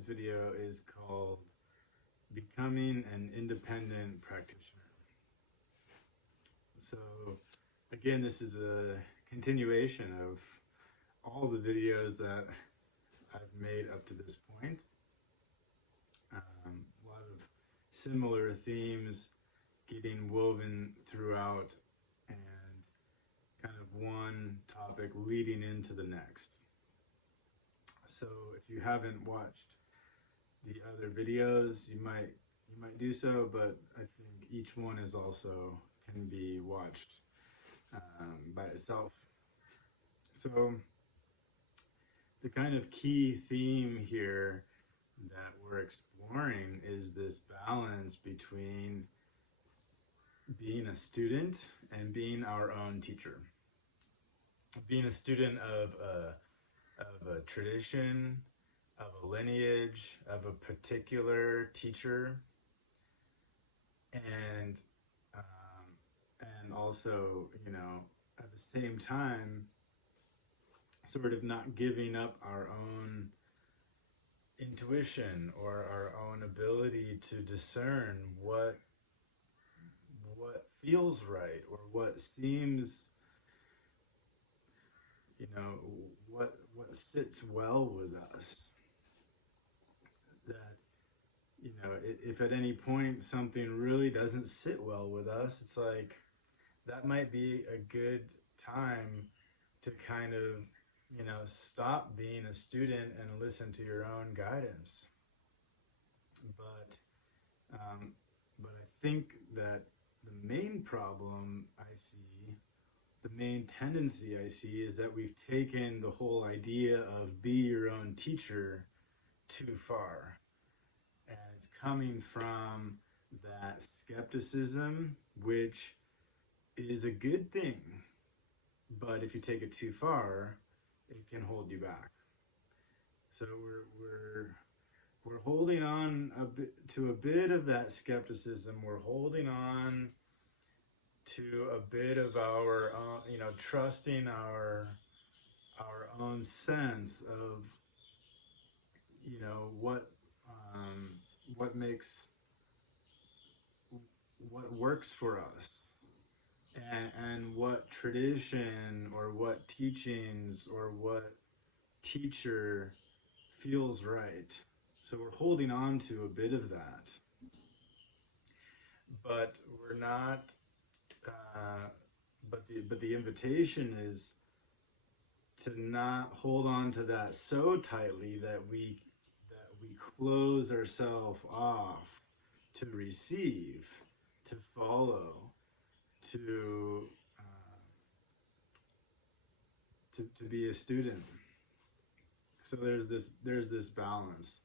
Today's video is called Becoming an Independent Practitioner. So again, this is a continuation of all the videos that I've made up to this point. A lot of similar themes getting woven throughout and kind of one topic leading into the next. So if you haven't watched the other videos, you might do so, but I think each one is also can be watched by itself. So the kind of key theme here that we're exploring is this balance between being a student and being our own teacher. Being a student of a tradition, of a lineage, of a particular teacher, and also, at the same time, sort of not giving up our own intuition or our own ability to discern what feels right or what seems, what sits well with us. That if at any point something really doesn't sit well with us, it's like that might be a good time to kind of stop being a student and listen to your own guidance. But I think that the main problem I see, the main tendency I see, is that we've taken the whole idea of be your own teacher too far. And it's coming from that skepticism, which is a good thing, but if you take it too far, it can hold you back. So we're holding on to a bit of that skepticism. We're holding on to a bit of our trusting our own sense of what makes what works for us, and what tradition or what teachings or what teacher feels right. So we're holding on to a bit of that, but we're not. But the invitation is to not hold on to that so tightly that we close ourselves off to receive, to follow, to to be a student. So there's this balance,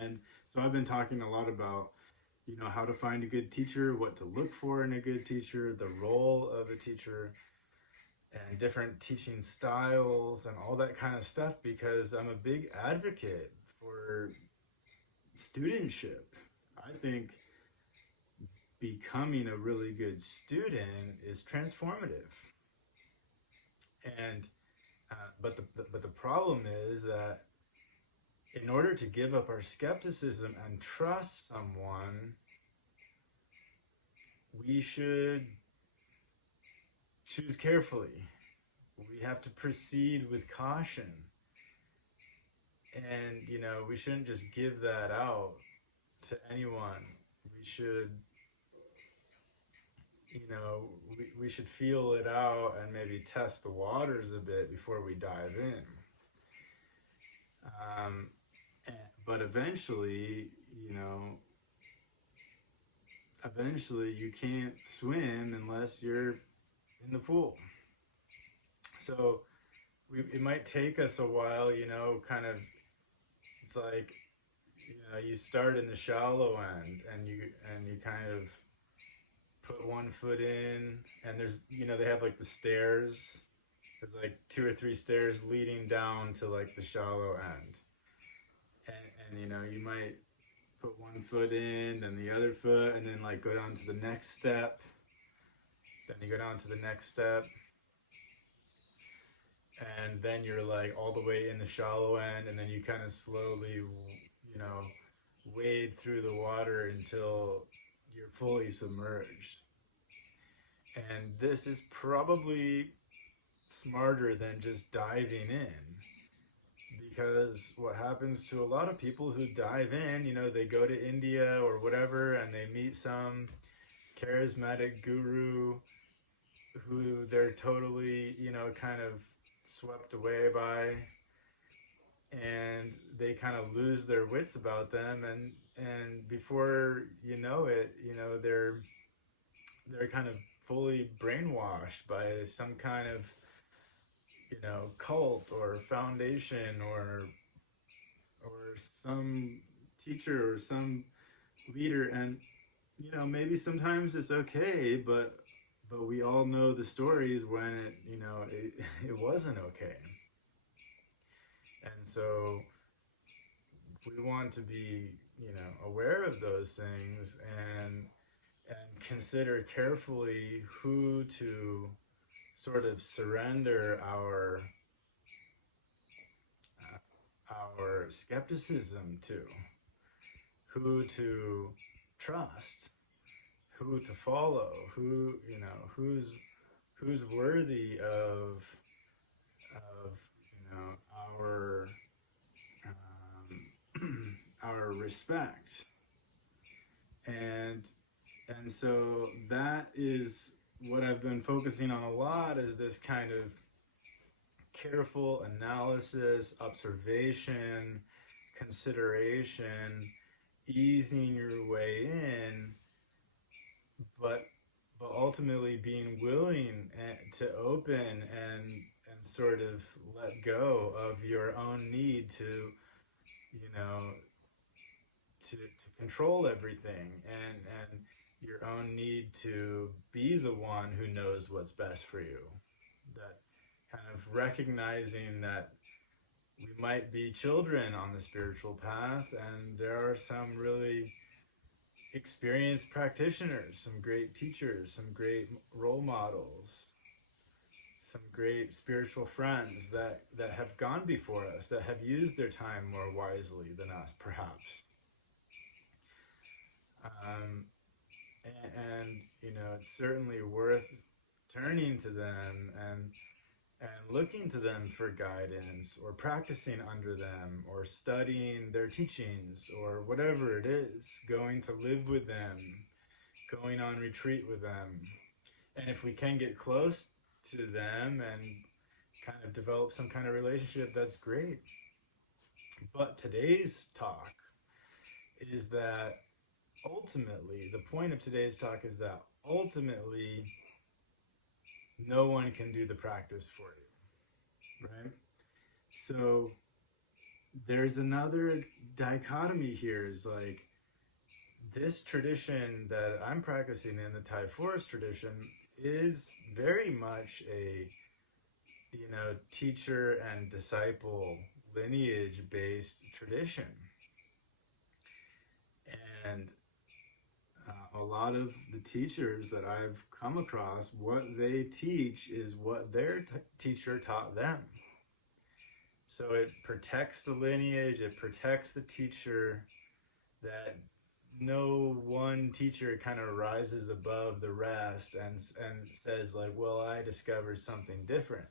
and so I've been talking a lot about how to find a good teacher, what to look for in a good teacher, the role of a teacher, and different teaching styles and all that kind of stuff, because I'm a big advocate for studentship. I think becoming a really good student is transformative. And but the problem is that in order to give up our skepticism and trust someone, we should choose carefully. We have to proceed with caution. And, we shouldn't just give that out to anyone. We should, we should feel it out and maybe test the waters a bit before we dive in. But eventually you can't swim unless you're in the pool. So it might take us a while, kind of, it's like, you start in the shallow end and you kind of put one foot in, and there's, they have like the stairs. There's like 2 or 3 stairs leading down to like the shallow end. And you might put one foot in, then the other foot, and then like go down to the next step. Then you go down to the next step. and then you're like all the way in the shallow end, and then you kind of slowly, wade through the water until you're fully submerged. And this is probably smarter than just diving in, because what happens to a lot of people who dive in, they go to India or whatever, and they meet some charismatic guru who they're totally, kind of swept away by, and they kind of lose their wits about them, and before you know it, they're kind of fully brainwashed by some kind of, cult or foundation, or some teacher or some leader. And maybe sometimes it's okay, but we all know the stories when it wasn't okay. And so we want to be, aware of those things, and consider carefully who to sort of surrender our skepticism to, who to trust, who to follow, who's worthy of our our respect. And so that is what I've been focusing on a lot, is this kind of careful analysis, observation, consideration, easing your way in, but ultimately being willing to open and sort of let go of your own need to, you know, to control everything, and your own need to be the one who knows what's best for you. That kind of recognizing that we might be children on the spiritual path, and there are some really experienced practitioners, some great teachers, some great role models, some great spiritual friends that have gone before us, that have used their time more wisely than us, perhaps. Um, and it's certainly worth turning to them and looking to them for guidance, or practicing under them, or studying their teachings, or whatever it is, going to live with them, going on retreat with them. And if we can get close to them and kind of develop some kind of relationship, that's great. But today's talk is that ultimately, the point of today's talk is that ultimately, no one can do the practice for you, right? So there's another dichotomy here, is like, this tradition that I'm practicing in, the Thai forest tradition, is very much a, teacher and disciple lineage based tradition. And a lot of the teachers that I've come across, what they teach is what their teacher taught them. So it protects the lineage, it protects the teacher, that no one teacher kind of rises above the rest and says like, well, I discovered something different.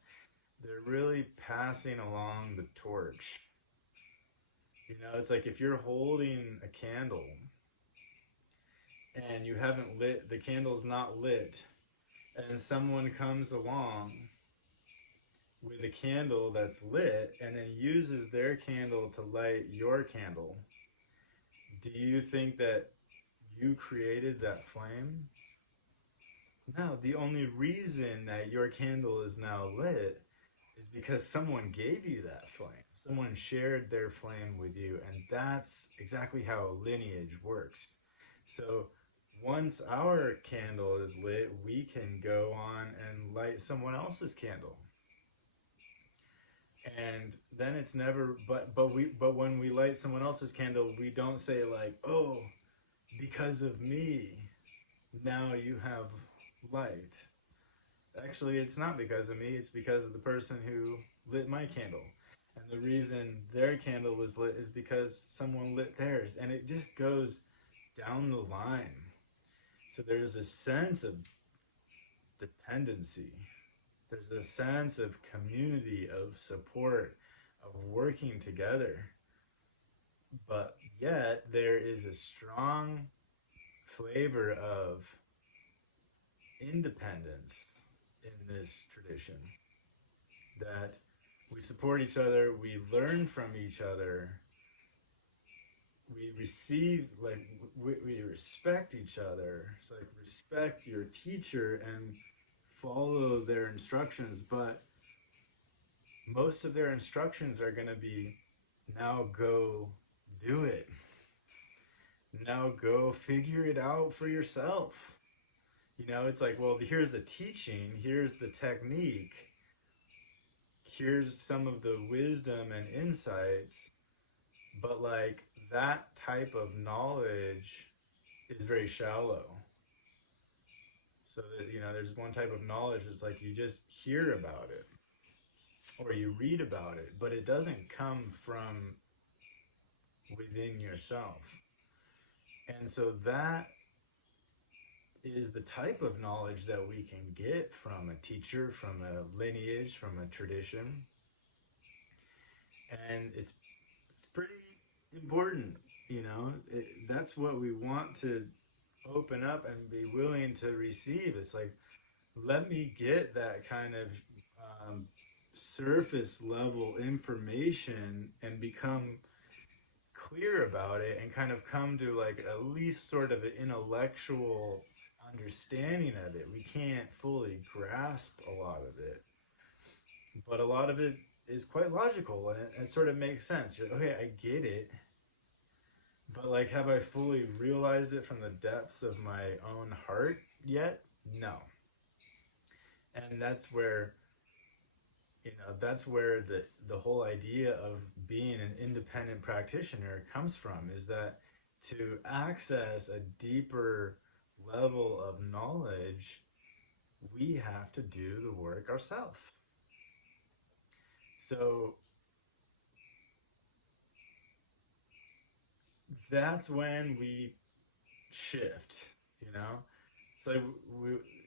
They're really passing along the torch. It's like if you're holding a candle and you haven't lit, the candle's not lit, and someone comes along with a candle that's lit and then uses their candle to light your candle, do you think that you created that flame? No, the only reason that your candle is now lit is because someone gave you that flame. Someone shared their flame with you, and that's exactly how lineage works. So once our candle is lit, we can go on and light someone else's candle. And then it's never, but when we light someone else's candle, we don't say like, oh, because of me, now you have light. Actually, it's not because of me, it's because of the person who lit my candle. And the reason their candle was lit is because someone lit theirs. And it just goes down the line. So there's a sense of dependency. There's a sense of community, of support, of working together. But yet there is a strong flavor of independence in this tradition, that we support each other, we learn from each other, we receive, like, we respect each other. It's like respect your teacher and follow their instructions, but most of their instructions are going to be, now go do it. Now go figure it out for yourself. You know, it's like, well, here's the teaching, here's the technique, here's some of the wisdom and insights, but like that type of knowledge is very shallow. So that, you know, there's one type of knowledge that's like you just hear about it or you read about it, but it doesn't come from within yourself. And so that is the type of knowledge that we can get from a teacher, from a lineage, from a tradition. And it's pretty important, you know. That's what we want to open up and be willing to receive. It's like, let me get that kind of surface level information and become clear about it and kind of come to like at least sort of an intellectual understanding of it. We can't fully grasp a lot of it, but a lot of it is quite logical and it sort of makes sense. You're like, okay, I get it, but like, have I fully realized it from the depths of my own heart yet? No. And that's where, you know, that's where the whole idea of being an independent practitioner comes from, is that to access a deeper level of knowledge, we have to do the work ourselves. So that's when we shift, you know? So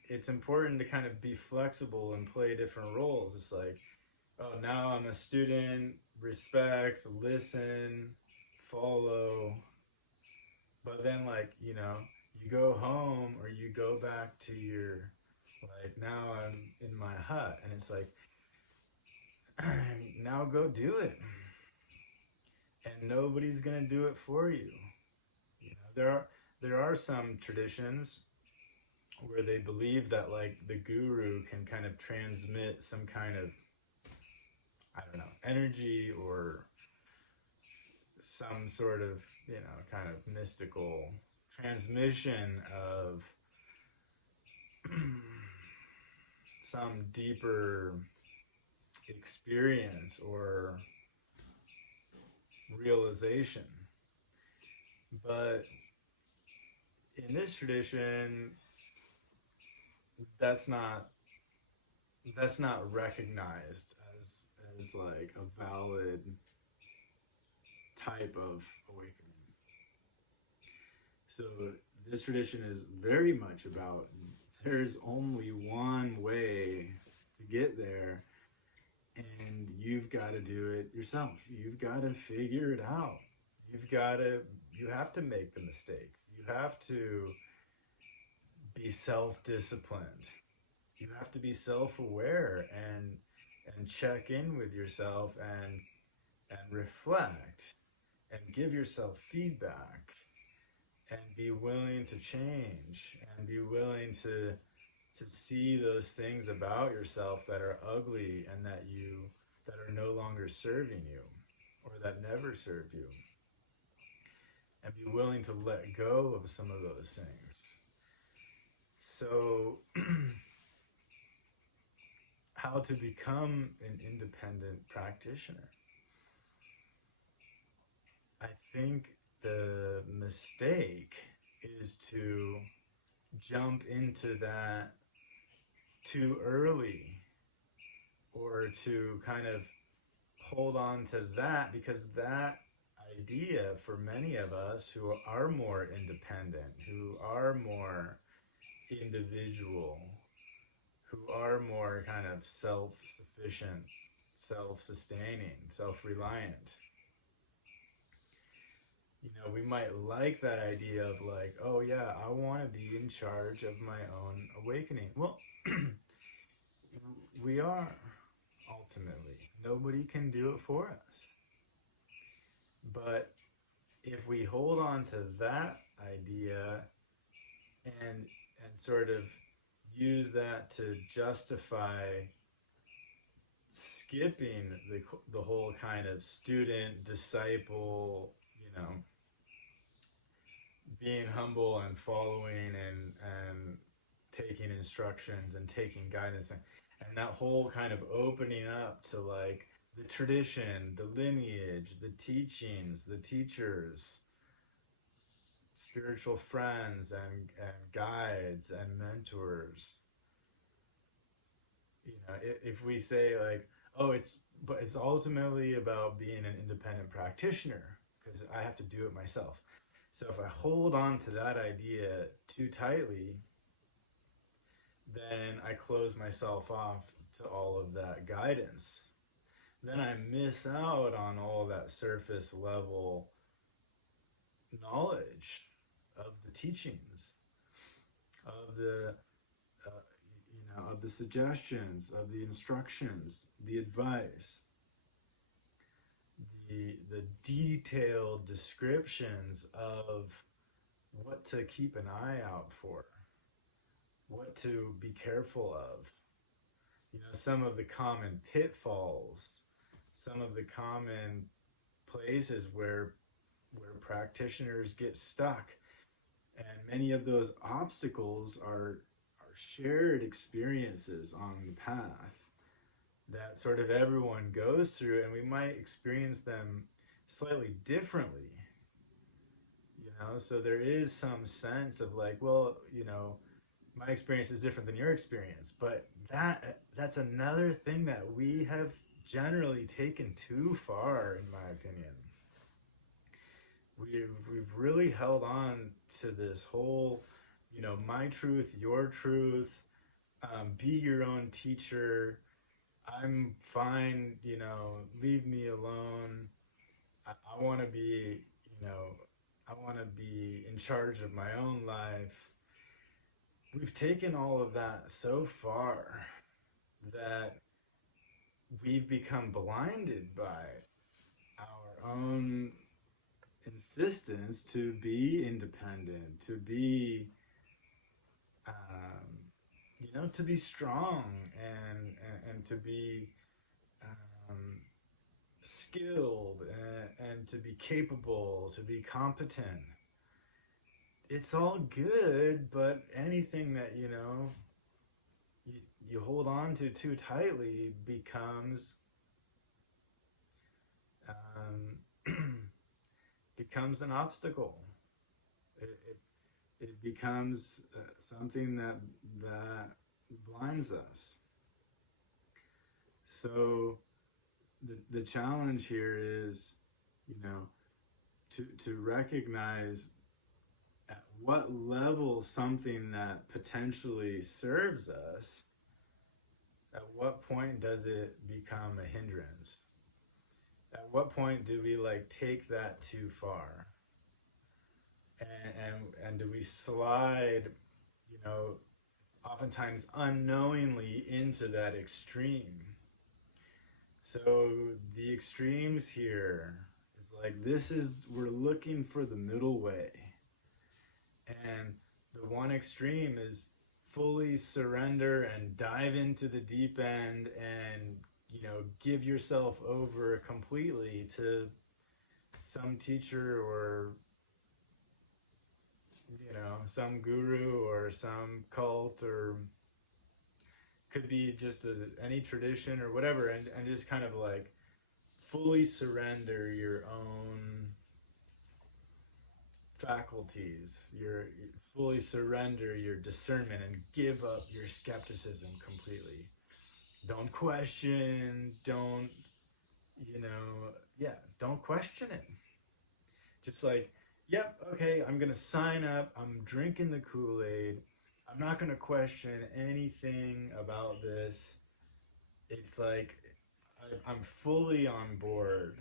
it's important to kind of be flexible and play different roles. It's like, oh, now I'm a student, respect, listen, follow. But then, like, you know, you go home or you go back to your, like, now I'm in my hut, and it's like, now go do it. And nobody's gonna do it for you. You know, there are some traditions where they believe that like the guru can kind of transmit some kind of, I don't know, energy or some sort of, you know, kind of mystical transmission of some deeper experience or realization. But in this tradition, that's not recognized as like a valid type of awakening. So this tradition is very much about, there's only one way to get there, and you've got to do it yourself. You've got to figure it out. You have to make the mistakes. You have to be self-disciplined. You have to be self-aware and check in with yourself and reflect and give yourself feedback and be willing to change and be willing to see those things about yourself that are ugly and that are no longer serving you or that never serve you, and be willing to let go of some of those things. So how to become an independent practitioner? I think the mistake is to jump into that too early, or to kind of hold on to that, because that idea for many of us who are more independent, who are more individual, who are more kind of self-sufficient, self-sustaining, self-reliant. We might like that idea of like, oh yeah, I want to be in charge of my own awakening. Well, we are, ultimately. Nobody can do it for us. But if we hold on to that idea and sort of use that to justify skipping the whole kind of student disciple, being humble and following and taking instructions and taking guidance, and that whole kind of opening up to like the tradition, the lineage, the teachings, the teachers, spiritual friends and guides and mentors. If we say like, oh, it's ultimately about being an independent practitioner because I have to do it myself. So if I hold on to that idea too tightly, then I close myself off to all of that guidance. Then I miss out on all that surface level knowledge of the teachings, of the suggestions, of the instructions, the advice, the detailed descriptions of what to keep an eye out for, what to be careful of. Some of the common pitfalls, some of the common places where practitioners get stuck. And many of those obstacles are shared experiences on the path that sort of everyone goes through, and we might experience them slightly differently. So there is some sense of like, well, my experience is different than your experience, but that's another thing that we have generally taken too far, in my opinion. We've really held on to this whole, my truth, your truth, be your own teacher, I'm fine, leave me alone. I want to be, I want to be in charge of my own life. We've taken all of that so far that we've become blinded by our own insistence to be independent, to be, to be strong and to be skilled and to be capable, to be competent. It's all good, but anything that, you hold on to too tightly becomes becomes an obstacle. It becomes something that blinds us. So the challenge here is, to recognize at what level something that potentially serves us, at what point does it become a hindrance? At what point do we take that too far? And do we slide, oftentimes unknowingly into that extreme? So the extremes here is we're looking for the middle way. And the one extreme is fully surrender and dive into the deep end and, give yourself over completely to some teacher or, some guru or some cult, or could be just any tradition or whatever, and just kind of fully surrender your own faculties, you fully surrender your discernment and give up your skepticism completely. Don't question, don't, you know, yeah, don't question it. Just like, yep, okay, I'm gonna sign up, I'm drinking the Kool-Aid, I'm not gonna question anything about this. It's like I'm fully on board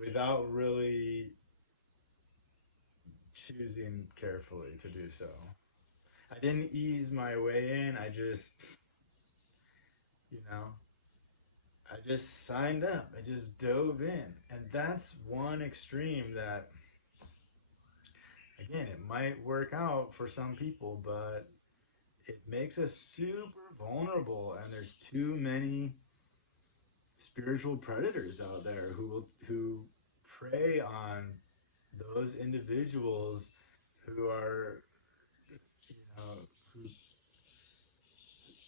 without really choosing carefully to do so. I didn't ease my way in, you know, I just signed up, I just dove in. And that's one extreme that, again, it might work out for some people, but it makes us super vulnerable, and there's too many spiritual predators out there who prey on those individuals who are, you know, who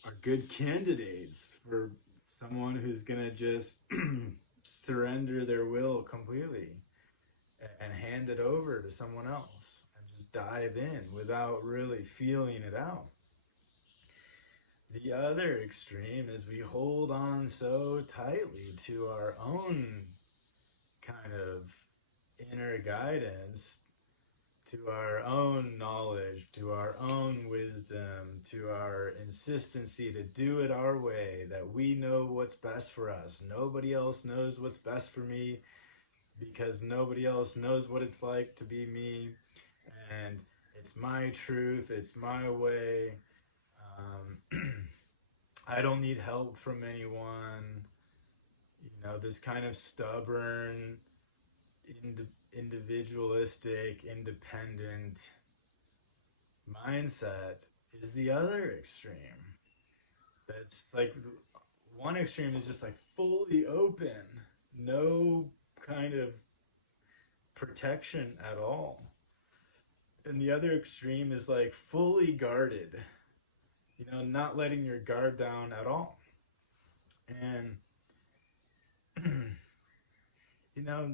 are good candidates for someone who's gonna just surrender their will completely and hand it over to someone else and just dive in without really feeling it out. The other extreme is we hold on so tightly to our own kind of inner guidance, to our own knowledge, to our own wisdom, to our insistency to do it our way, that we know what's best for us. Nobody else knows what's best for me because nobody else knows what it's like to be me. And it's my truth, it's my way. I don't need help from anyone. You know, this kind of stubborn, individualistic, independent mindset is the other extreme. That's like, one extreme is just like fully open, no kind of protection at all. And the other extreme is like fully guarded, you know, not letting your guard down at all. And, you know,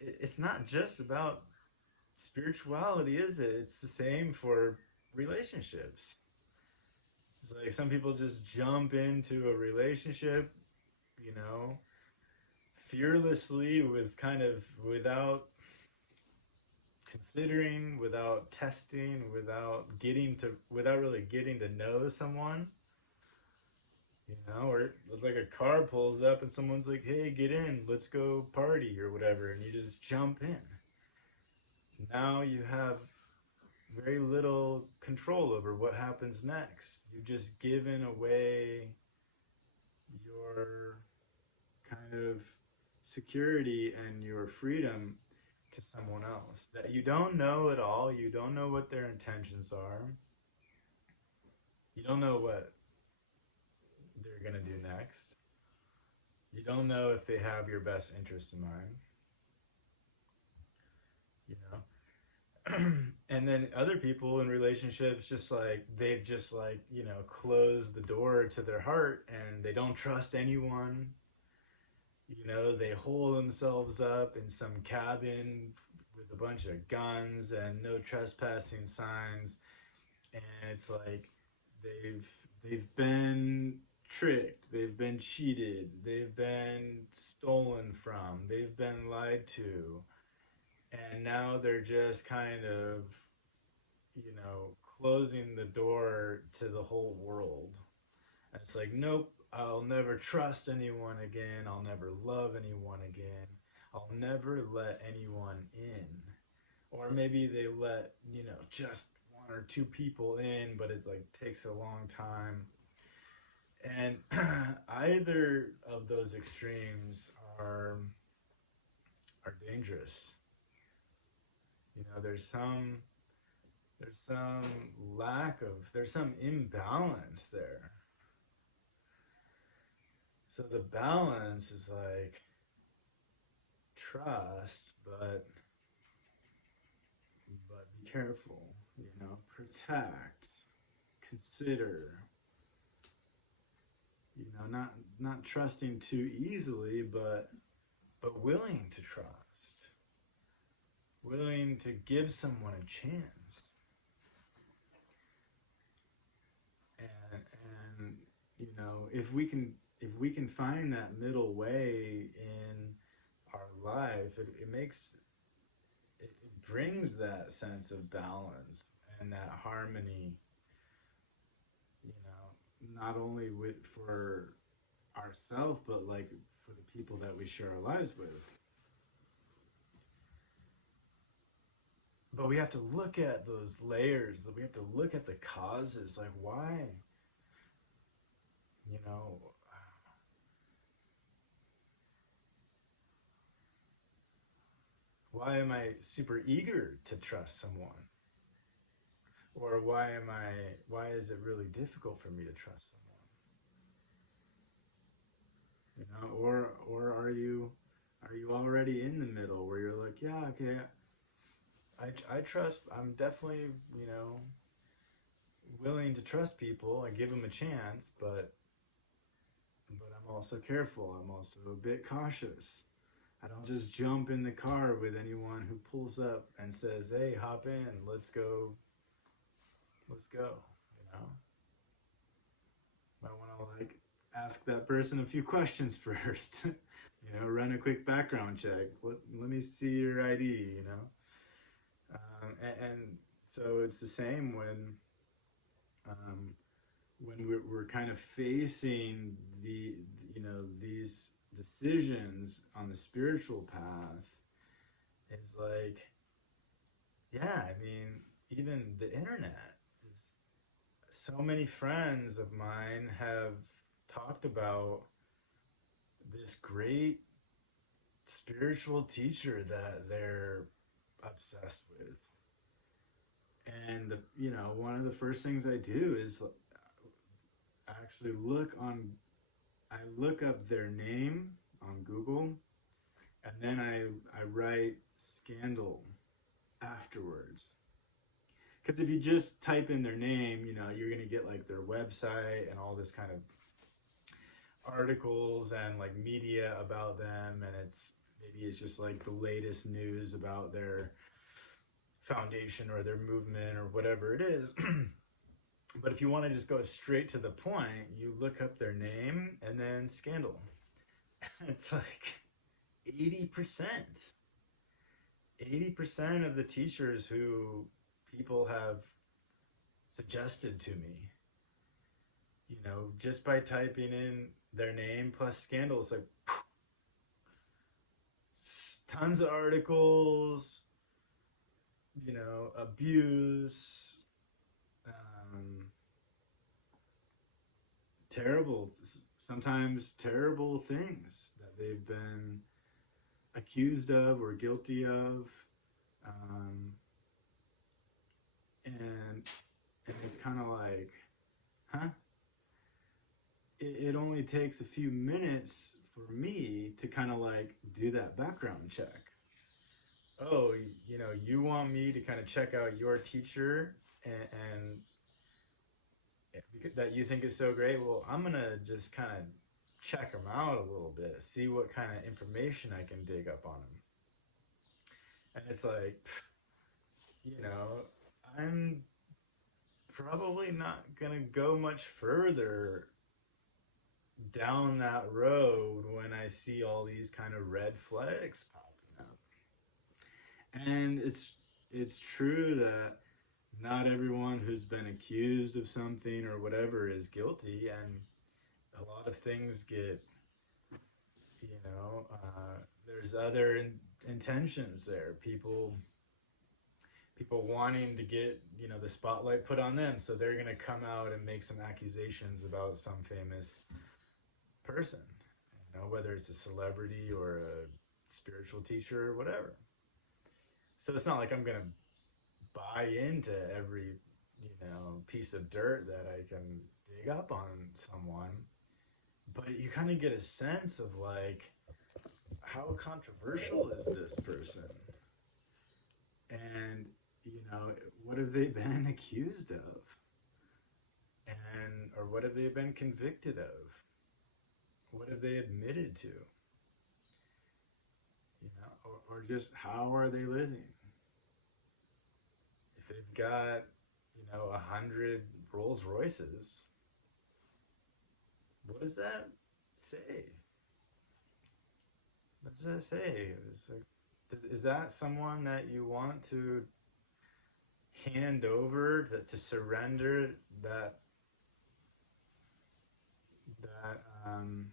it's not just about spirituality, is it? It's the same for relationships. It's like some people just jump into a relationship, you know, fearlessly without considering, without testing, without really getting to know someone. You know, or it's like a car pulls up and someone's like, hey, get in, let's go party or whatever, and you just jump in. Now you have very little control over what happens next. You've just given away your kind of security and your freedom to someone else that you don't know at all. You don't know what their intentions are. You don't know what they're going to do next. You don't know if they have your best interest in mind, you know. And then other people in relationships, they've just like, you know, closed the door to their heart and they don't trust anyone. You know, they hole themselves up in some cabin with a bunch of guns and no trespassing signs, and it's like they've been tricked, they've been cheated, they've been stolen from, they've been lied to, and now they're just kind of, you know, closing the door to the whole world. And it's like, nope, I'll never trust anyone again, I'll never love anyone again, I'll never let anyone in. Or maybe they let, you know, just one or two people in, but it like takes a long time. And either of those extremes are dangerous. You know, there's some imbalance there. So the balance is like trust, but be careful, you know, protect, consider, you know, not trusting too easily, but willing to trust. willing to give someone a chance. And if we can find that middle way in our life, it brings that sense of balance and that harmony, not only for ourselves, but like for the people that we share our lives with. But we have to look at those layers, we have to look at the causes, like why, you know, why am I super eager to trust someone? Or why is it really difficult for me to trust someone? Or are you already in the middle where you're like, yeah, okay, I trust, I'm definitely, willing to trust people and give them a chance, but I'm also careful. I'm also a bit cautious. I don't just jump in the car with anyone who pulls up and says, hey, hop in, let's go, I want to ask that person a few questions first, run a quick background check. Let me see your ID, and so it's the same when we're kind of facing these decisions on the spiritual path. It's like, yeah, I mean, even the internet, so many friends of mine have talked about this great spiritual teacher that they're obsessed with. And one of the first things I do is actually I look up their name on Google, and then I write scandal afterwards. Because if you just type in their name, you're going to get like their website and all this kind of articles and like media about them, and it's just like the latest news about their foundation or their movement or whatever it is. But if you want to just go straight to the point, you look up their name and then scandal. It's like 80% of the teachers who people have suggested to me, just by typing in their name plus scandal, it's like tons of articles, abuse, sometimes terrible things that they've been accused of or guilty of, and it's kind of like, huh? It only takes a few minutes for me to kind of like do that background check. Oh, you want me to kind of check out your teacher and that you think is so great? Well, I'm going to just kind of check them out a little bit, see what kind of information I can dig up on them. And it's like, I'm probably not going to go much further down that road when I see all these kind of red flags popping up. And it's true that not everyone who's been accused of something or whatever is guilty, and a lot of things get, there's other intentions there. People wanting to get, the spotlight put on them, so they're going to come out and make some accusations about some famous person, whether it's a celebrity or a spiritual teacher or whatever. So it's not like I'm going to buy into every, piece of dirt that I can dig up on someone, but you kind of get a sense of like, how controversial is this person? And, what have they been accused of? Or what have they been convicted of? What have they admitted to? Or just how are they living? they've got, 100 Rolls Royces, what does that say? What does that say? It's like, is that someone that you want to hand over, to surrender that that mm,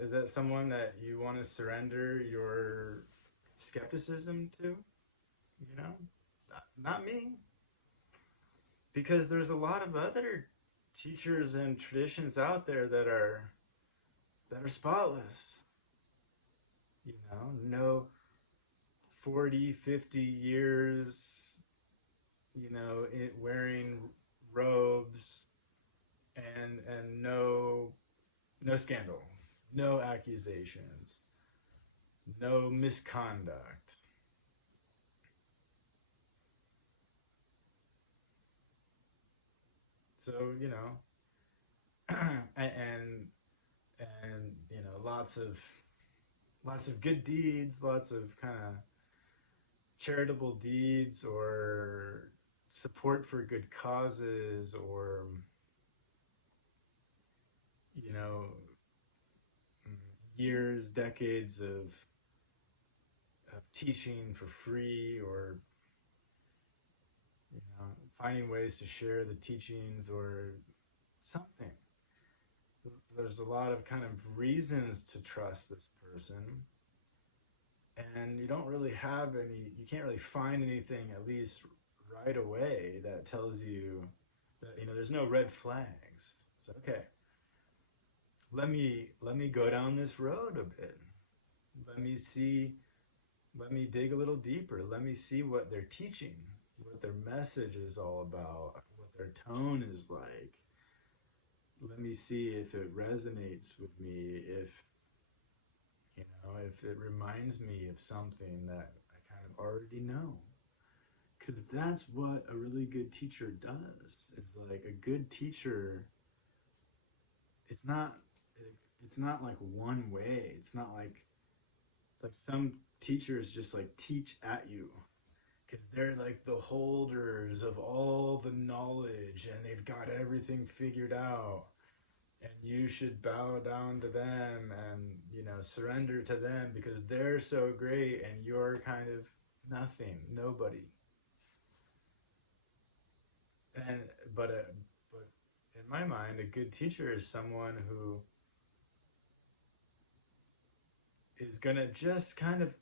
is that someone that you want to surrender your skepticism to? Not me, because there's a lot of other teachers and traditions out there that are spotless. No 40, 50 years, wearing robes, and no scandal, no accusations, no misconduct. So, and lots of good deeds, lots of kind of charitable deeds, or support for good causes, or you know years, decades of teaching for free, or finding ways to share the teachings or something. There's a lot of kind of reasons to trust this person, and you can't really find anything, at least right away, that tells you that, there's no red flags. So, okay, let me go down this road a bit. Let me see, let me dig a little deeper. Let me see what they're teaching, what their message is all about, what their tone is like. Let me see if it resonates with me, if it reminds me of something that I kind of already know. Because that's what a really good teacher does. It's like a good teacher, it's not it's not like one way. It's like some teachers just like teach at you, because they're like the holders of all the knowledge, and they've got everything figured out, and you should bow down to them, and surrender to them, because they're so great and you're kind of nothing, nobody. And but in my mind, a good teacher is someone who is gonna just kind of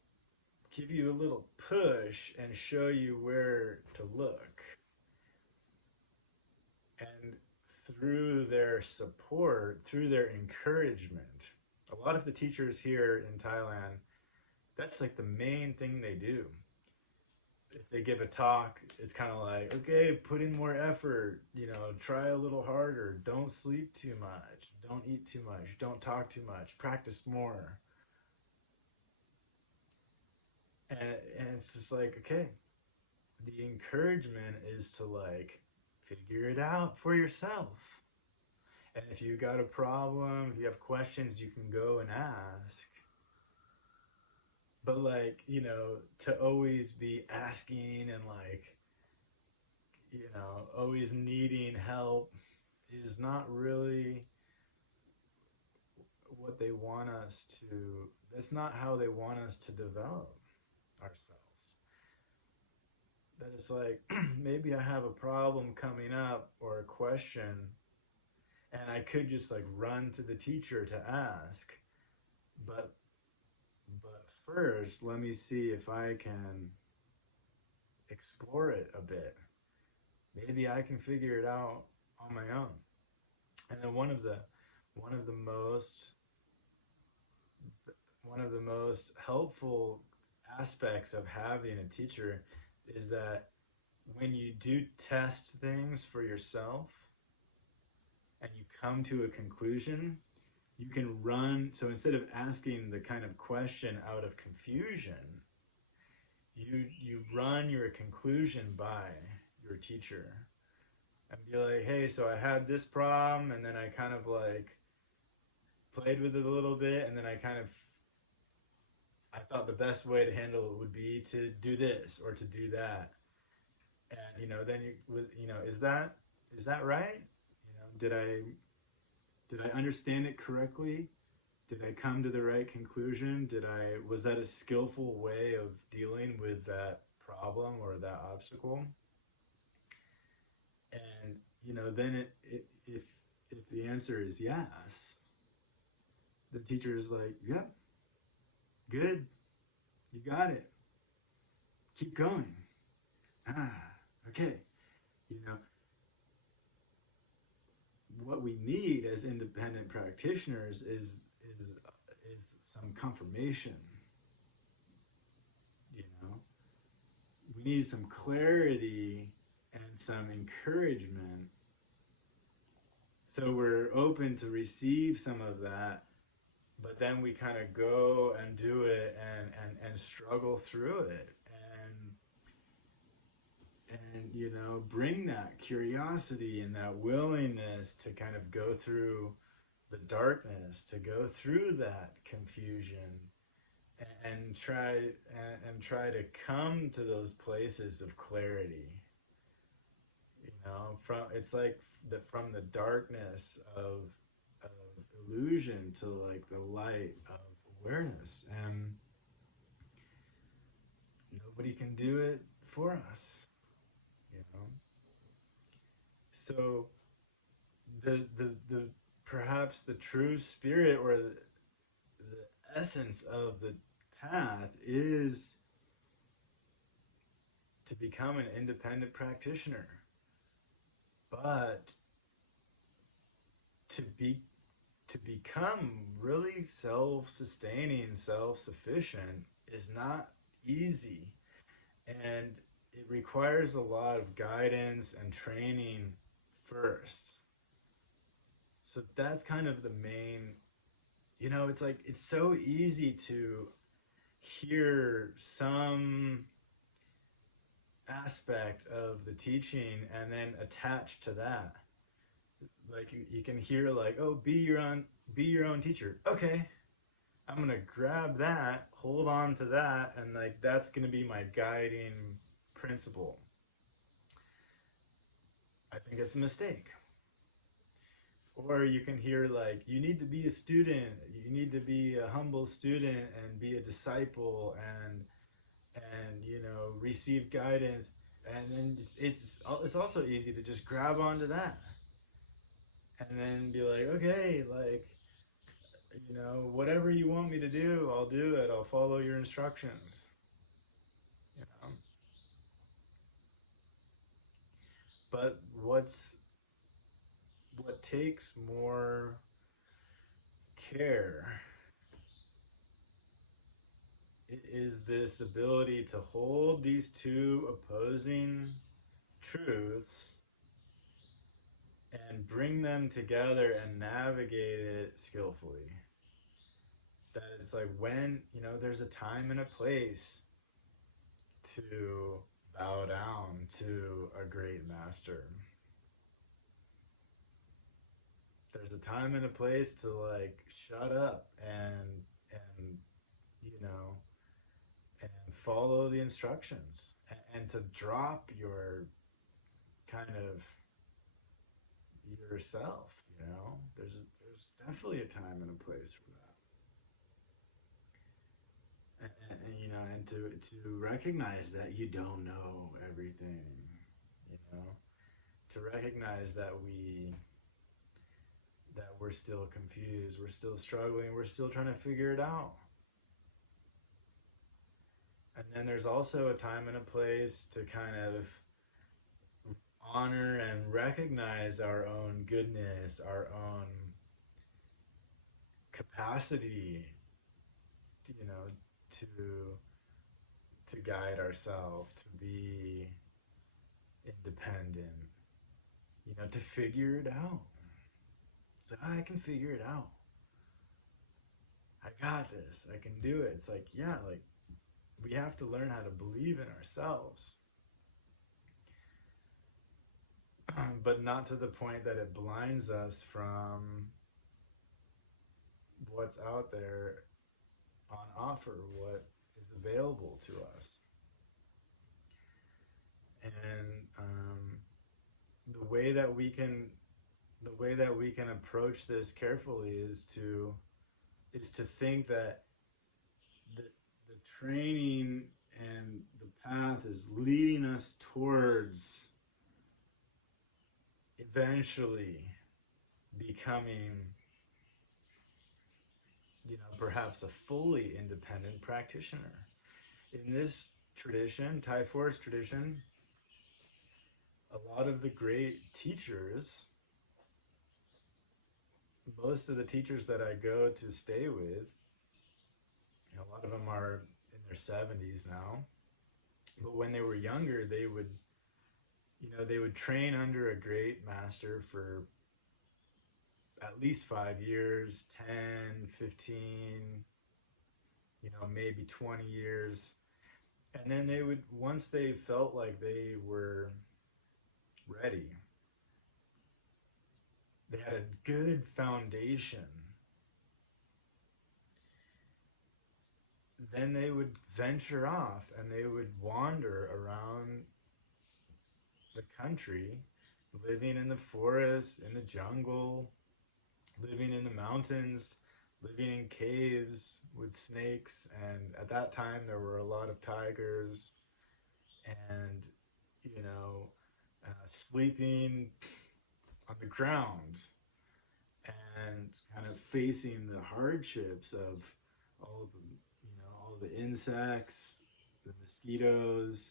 give you a little push and show you where to look. And through their support, through their encouragement, a lot of the teachers here in Thailand, that's like the main thing they do. If they give a talk, it's kind of like, okay, put in more effort, try a little harder, don't sleep too much, don't eat too much, don't talk too much, practice more. And it's just like, okay, the encouragement is to like figure it out for yourself. And if you got a problem, if you have questions, you can go and ask. But like, to always be asking and like, always needing help is not really what they want us to, that's not how they want us to develop ourselves. That it's like, maybe I have a problem coming up or a question, and I could just like run to the teacher to ask, but first let me see if I can explore it a bit. Maybe I can figure it out on my own. And then one of the most helpful aspects of having a teacher is that when you do test things for yourself and you come to a conclusion, you can run. So instead of asking the kind of question out of confusion, you run your conclusion by your teacher and be like, hey, so I had this problem, and then I kind of like played with it a little bit, and then I thought the best way to handle it would be to do this or to do that. And then is that right? Did I understand it correctly? Did I come to the right conclusion? Was that a skillful way of dealing with that problem or that obstacle? And then if the answer is yes, the teacher is like, yep, good, you got it, keep going. Okay. You know, what we need as independent practitioners is some confirmation. We need some clarity and some encouragement, so we're open to receive some of that, but then we kind of go and do it and struggle through it, and bring that curiosity and that willingness to kind of go through the darkness, to go through that confusion, and try to come to those places of clarity. It's like from the darkness of illusion to like the light of awareness, and nobody can do it for us. So the perhaps the true spirit or the essence of the path is to become an independent practitioner, but to become really self-sustaining, self-sufficient is not easy, and it requires a lot of guidance and training first. So that's kind of the main, it's like, it's so easy to hear some aspect of the teaching and then attach to that. Like you can hear like, oh, be your own teacher. Okay, I'm gonna grab that, hold on to that, and like that's gonna be my guiding principle. I think it's a mistake. Or you can hear like, you need to be a student, you need to be a humble student and be a disciple and receive guidance, and then it's also easy to just grab onto that and then be like, okay, like, whatever you want me to do, I'll do it, I'll follow your instructions. But what takes more care is this ability to hold these two opposing truths and bring them together and navigate it skillfully. That it's like, when, there's a time and a place to bow down to a great master. There's a time and a place to like shut up and follow the instructions, and to drop your kind of yourself. There's definitely a time and a place for that, and to recognize that you don't know everything, to recognize that we're still confused, we're still struggling, we're still trying to figure it out. And then there's also a time and a place to kind of honor and recognize our own goodness, our own capacity, to guide ourselves, to be independent, to figure it out. So I can figure it out. I got this. I can do it. It's like, yeah, like we have to learn how to believe in ourselves, but not to the point that it blinds us from what's out there on offer, what is available to us. And the way that we can approach this carefully is to think that the training and the path is leading us towards eventually becoming, perhaps a fully independent practitioner. In this tradition, Thai forest tradition, a lot of the great teachers, most of the teachers that I go to stay with, a lot of them are in their 70s now. But when they were younger, they would train under a great master for at least 5 years, 10, 15, maybe 20 years. And then they would, once they felt like they were ready, they had a good foundation, then they would venture off and they would wander around the country, living in the forest, in the jungle, living in the mountains, living in caves with snakes. And at that time there were a lot of tigers, and sleeping on the ground and kind of facing the hardships of all the insects, the mosquitoes,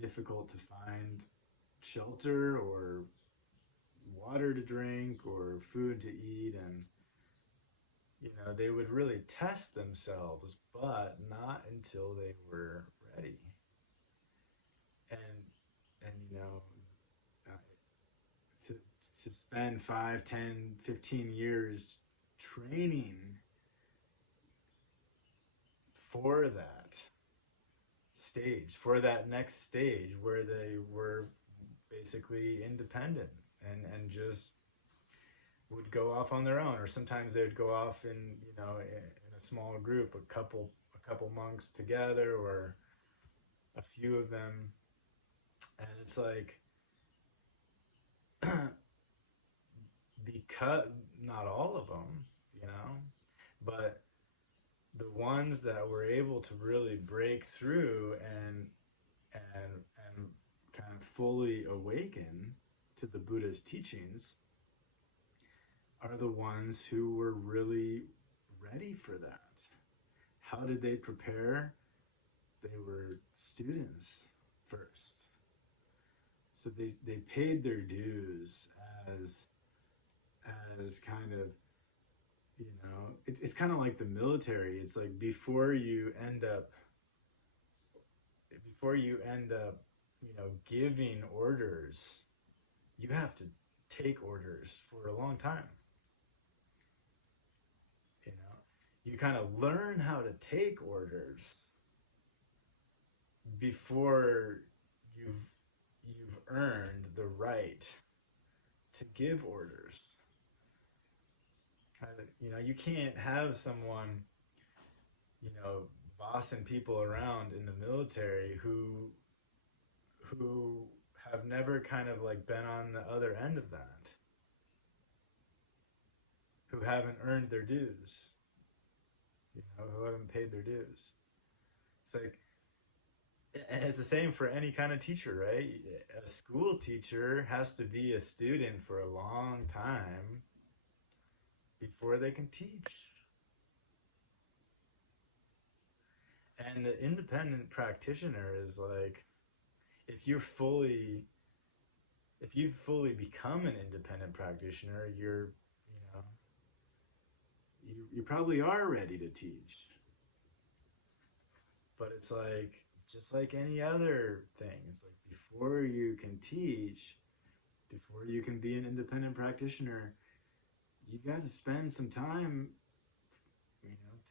difficult to find shelter or water to drink or food to eat. And they would really test themselves, but not until they were ready. Uh, to spend 5, 10, 15 years training for that stage, for that next stage where they were basically independent and just would go off on their own, or sometimes they would go off in a small group, a couple monks together, or a few of them. And it's like, because not all of them, but the ones that were able to really break through and kind of fully awaken to the Buddha's teachings are the ones who were really ready for that. How did they prepare? They were students first. So they paid their dues as kind of, it's kind of like the military. It's like before you end up giving orders, you have to take orders for a long time. You kind of learn how to take orders before you've earned the right to give orders. You can't have someone, bossing people around in the military who have never kind of like been on the other end of that, who haven't earned their dues, who haven't paid their dues. It's like, and it's the same for any kind of teacher, right? A school teacher has to be a student for a long time before they can teach. And the independent practitioner is like, if you fully become an independent practitioner, you probably are ready to teach. But it's like, just like any other thing, it's like before you can teach, before you can be an independent practitioner, you got to spend some time,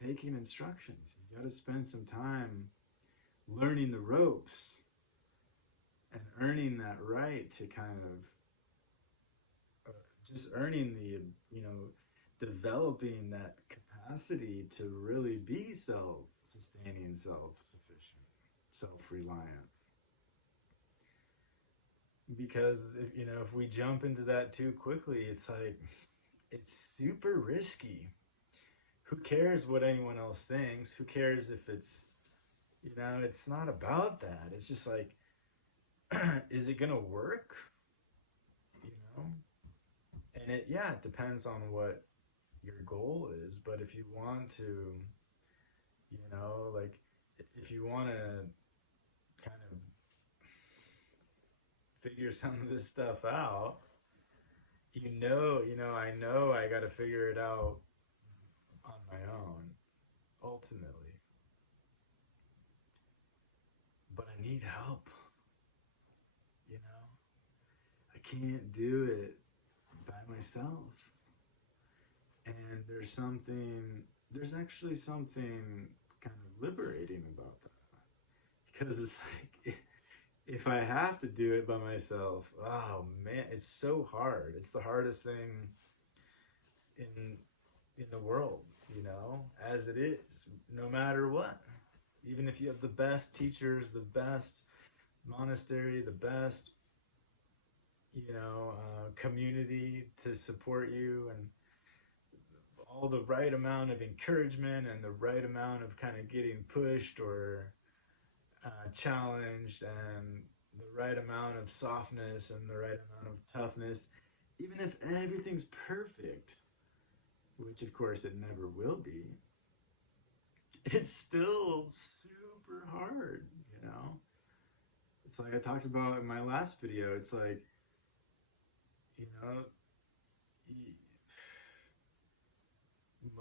taking instructions. You got to spend some time learning the ropes and earning that right to kind of just earning developing that capacity to really be self-sustaining, self-sufficient, self-reliant. Because if we jump into that too quickly, it's like it's super risky. Who cares what anyone else thinks? Who cares if it's not about that. It's just like, is it gonna work? You know? And it depends on what your goal is. But if you want to, like, if you want to kind of figure some of this stuff out, I know I got to figure it out on my own, ultimately. But I need help, I can't do it by myself. And there's actually something kind of liberating about that. Because it's like, if I have to do it by myself, oh man, it's so hard. It's the hardest thing in the world, as it is, no matter what. Even if you have the best teachers, the best monastery, the best, community to support you, and all the right amount of encouragement and the right amount of kind of getting pushed or challenged, and the right amount of softness and the right amount of toughness, even if everything's perfect, which of course it never will be, it's still super hard, It's like I talked about in my last video. It's like,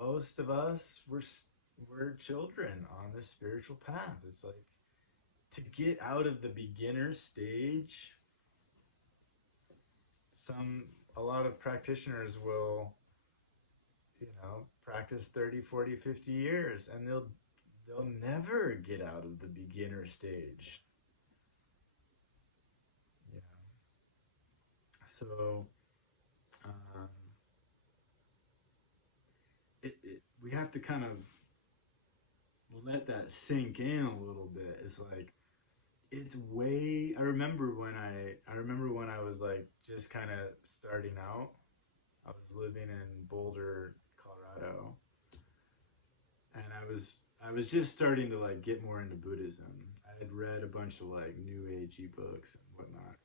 most of us, we're children on this spiritual path. It's like, to get out of the beginner stage, a lot of practitioners will, practice 30, 40, 50 years, and they'll never get out of the beginner stage. So we have to kind of let that sink in a little bit. It's like, I remember when I was like just kind of starting out. I was living in Boulder, Colorado, and I was just starting to like get more into Buddhism. I had read a bunch of like New Agey books and whatnot,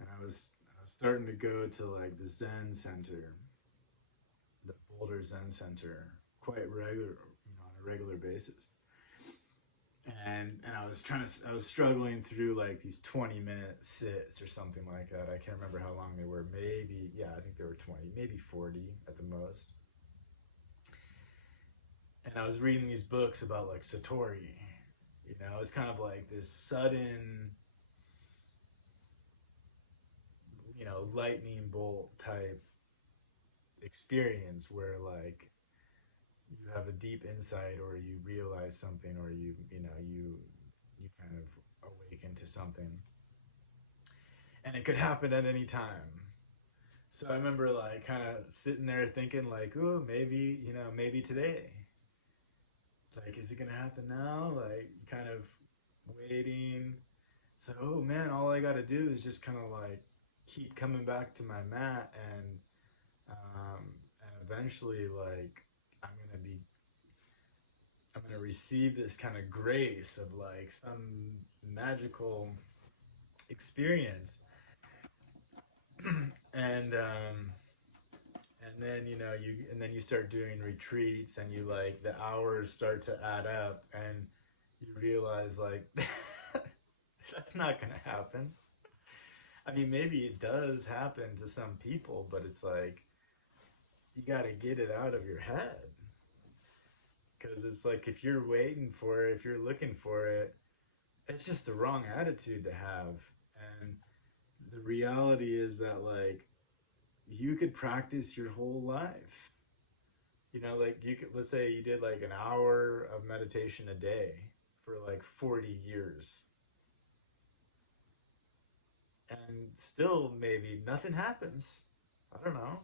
and I was starting to go to like the Zen Center, the Boulder Zen Center, quite regular, on a regular basis. And I was struggling through like these 20-minute sits or something like that. I can't remember how long they were. Maybe, I think they were 20, maybe 40 at the most. And I was reading these books about like Satori. It's kind of like this sudden, lightning bolt type experience where like you have a deep insight, or you realize something, or you kind of awaken to something, and it could happen at any time. So I remember like kind of sitting there thinking like, oh, maybe today, like, is it gonna happen now? Like, kind of waiting. So, oh man, all I gotta do is just kind of like keep coming back to my mat, and eventually, like, I'm gonna receive this kind of grace of like some magical experience. And then you start doing retreats, and you like the hours start to add up, and you realize like that's not gonna happen. I mean, maybe it does happen to some people, but it's like you gotta get it out of your head. Because it's like, if you're waiting for it, if you're looking for it, it's just the wrong attitude to have. And the reality is that, like, you could practice your whole life. Like, let's say you did like an hour of meditation a day for like 40 years. And still maybe nothing happens. I don't know.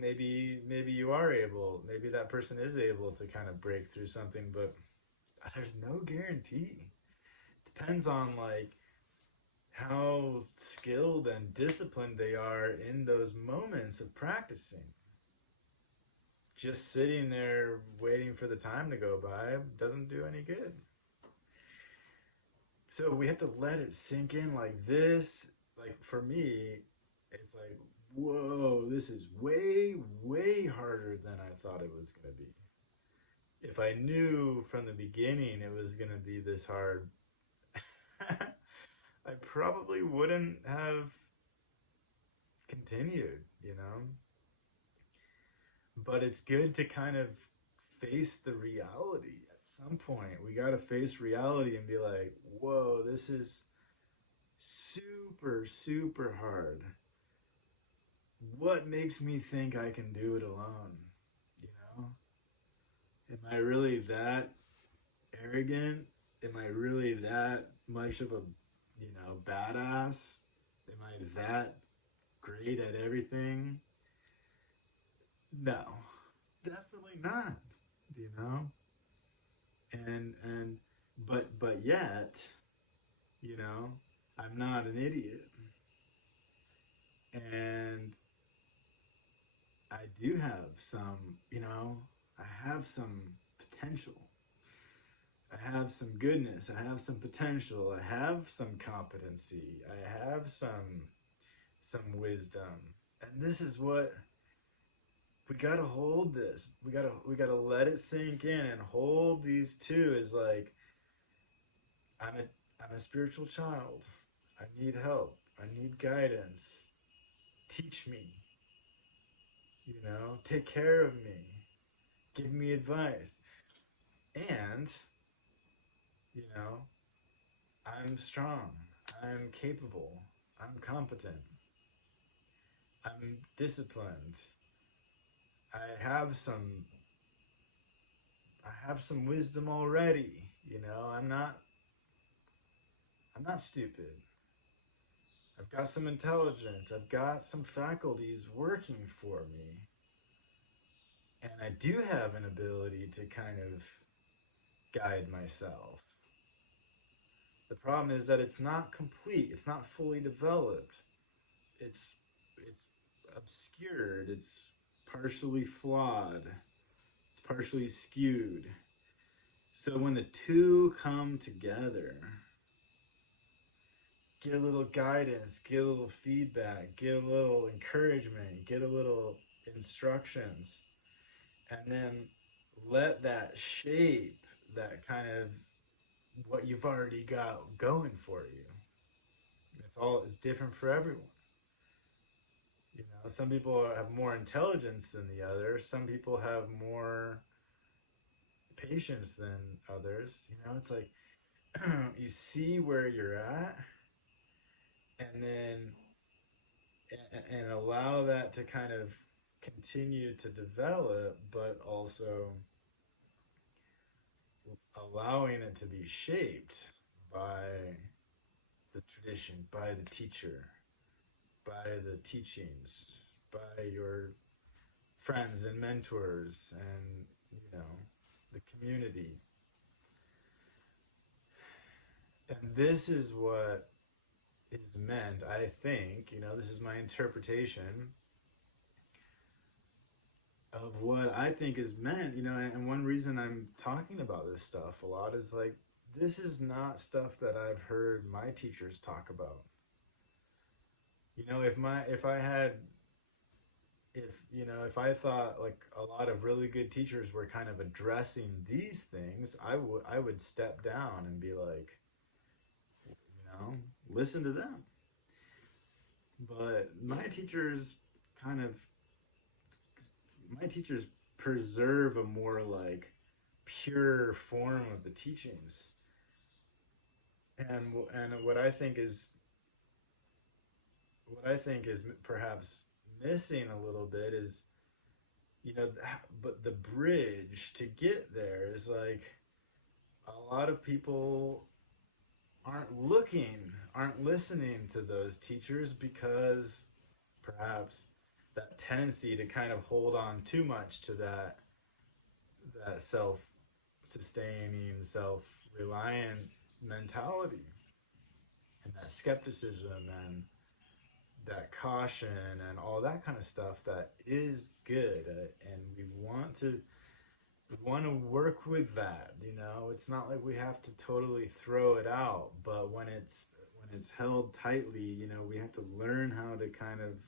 maybe you are able, maybe that person is able to kind of break through something, but there's no guarantee. Depends on like how skilled and disciplined they are in those moments of practicing. Just sitting there waiting for the time to go by doesn't do any good. So we have to let it sink in like this. Like for me, it's like, whoa, this is way, way harder than I thought it was going to be. If I knew from the beginning it was going to be this hard, I probably wouldn't have continued, you know? But it's good to kind of face the reality at some point. We got to face reality and be like, whoa, this is super, super hard. What makes me think I can do it alone? You know? Am I really that arrogant? Am I really that much of a, badass? Am I that great at everything? No, definitely not. You know, and but yet, you know, I'm not an idiot, and I do have some, you know, I have some potential. I have some goodness. I have some potential. I have some competency. I have some wisdom. And this is what we gotta hold this. We gotta let it sink in and hold these two as like I'm a spiritual child. I need help. I need guidance. Teach me. Take care of me. Give me advice. And, you know, I'm strong. I'm capable. I'm competent. I'm disciplined. I have some I have some wisdom already. I'm not stupid. I've got some intelligence. I've got some faculties working for me. And I do have an ability to kind of guide myself. The problem is that it's not complete. It's not fully developed. It's obscured. It's partially flawed. It's partially skewed. So when the two come together, get a little guidance, get a little feedback, get a little encouragement, get a little instructions, and then let that shape that kind of what you've already got going for you. It's different for everyone. Some people have more intelligence than the others. Some people have more patience than others. It's like you see where you're at, and then and allow that to kind of continue to develop, but also allowing it to be shaped by the tradition, by the teacher, by the teachings, by your friends and mentors, and the community. And this is what is meant, I think. This is my interpretation of what I think is meant. And one reason I'm talking about this stuff a lot is like, this is not stuff that I've heard my teachers talk about. If I thought like a lot of really good teachers were kind of addressing these things, I would step down and be like, listen to them. But kind of my teachers preserve a more like pure form of the teachings, and what I think is perhaps missing a little bit is, but the bridge to get there is like a lot of people aren't listening to those teachers because perhaps that tendency to kind of hold on too much to that self-sustaining, self-reliant mentality, and that skepticism and that caution and all that kind of stuff that is good, and we want to work with that. It's not like we have to totally throw it out, but when it's held tightly, we have to learn how to kind of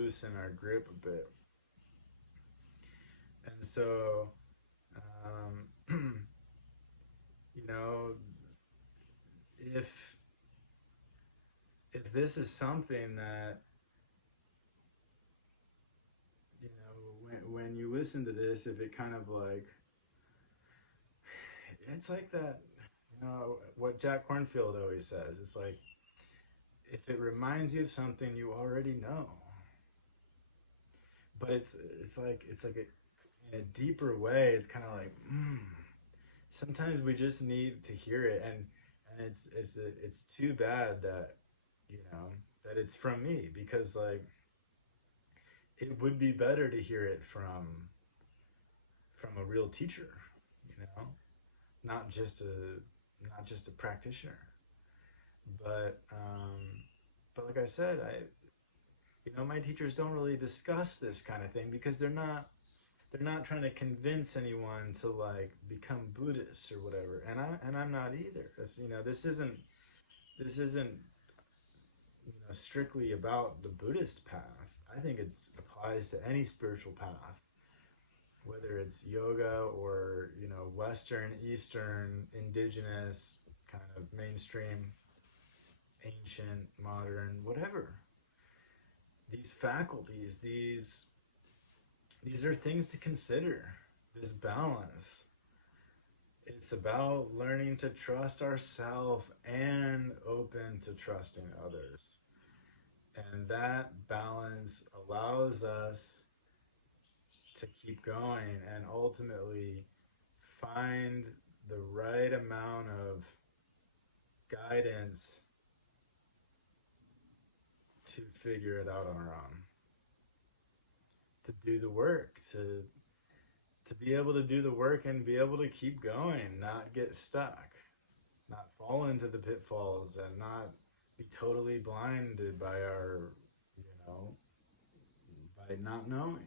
loosen our grip a bit. And so, um, you know, if this is something that, when you listen to this, if it kind of like, it's like that, what Jack Kornfield always says, it's like, if it reminds you of something you already know, but it's like in a deeper way, it's kind of like, sometimes we just need to hear it, and it's too bad that, that it's from me, because like, it would be better to hear it from a real teacher, you know, not just a practitioner. But like I said, my teachers don't really discuss this kind of thing, because they're not trying to convince anyone to like become Buddhists or whatever, and I'm not either. This isn't strictly about the Buddhist path. I think it applies to any spiritual path, whether it's yoga or Western, Eastern, indigenous, kind of mainstream, ancient, modern, whatever. These faculties, these are things to consider. This balance. It's about learning to trust ourselves and open to trusting others. And that balance allows us to keep going and ultimately find the right amount of guidance to figure it out on our own. To do the work, to be able to do the work and be able to keep going, not get stuck, not fall into the pitfalls, and not be totally blinded by by not knowing.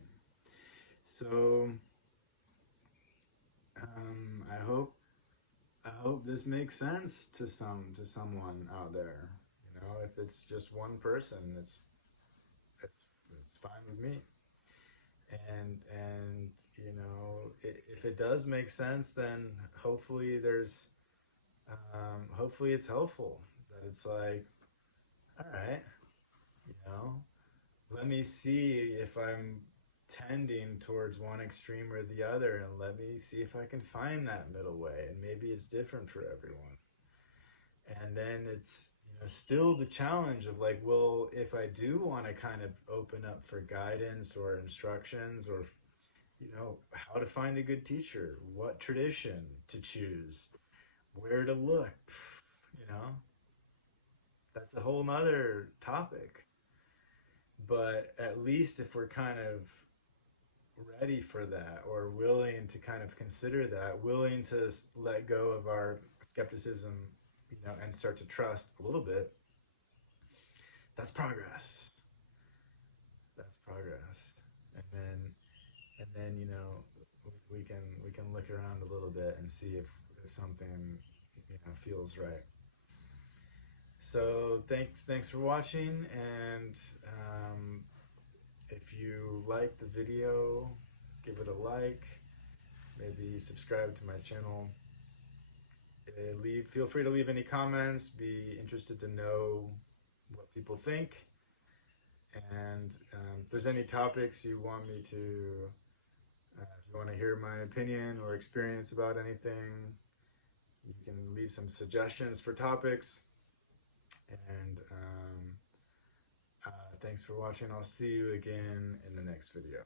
So, I hope this makes sense to someone out there. If it's just one person, it's fine with me. And if it does make sense, then hopefully hopefully it's helpful. That it's like, all right, let me see if I'm tending towards one extreme or the other, and let me see if I can find that middle way. And maybe it's different for everyone. And then it's still the challenge of like, well, if I do want to kind of open up for guidance or instructions, or how to find a good teacher, what tradition to choose, where to look, that's a whole nother topic. But at least if we're kind of ready for that, or willing to kind of consider that, willing to let go of our skepticism, and start to trust a little bit, that's progress. That's progress. And then we can look around a little bit and see if something feels right. So thanks for watching, and if you like the video, give it a like, maybe subscribe to my channel. Feel free to leave any comments. Be interested to know what people think, and if there's any topics you want me to, if you want to hear my opinion or experience about anything, you can leave some suggestions for topics. And thanks for watching. I'll see you again in the next video.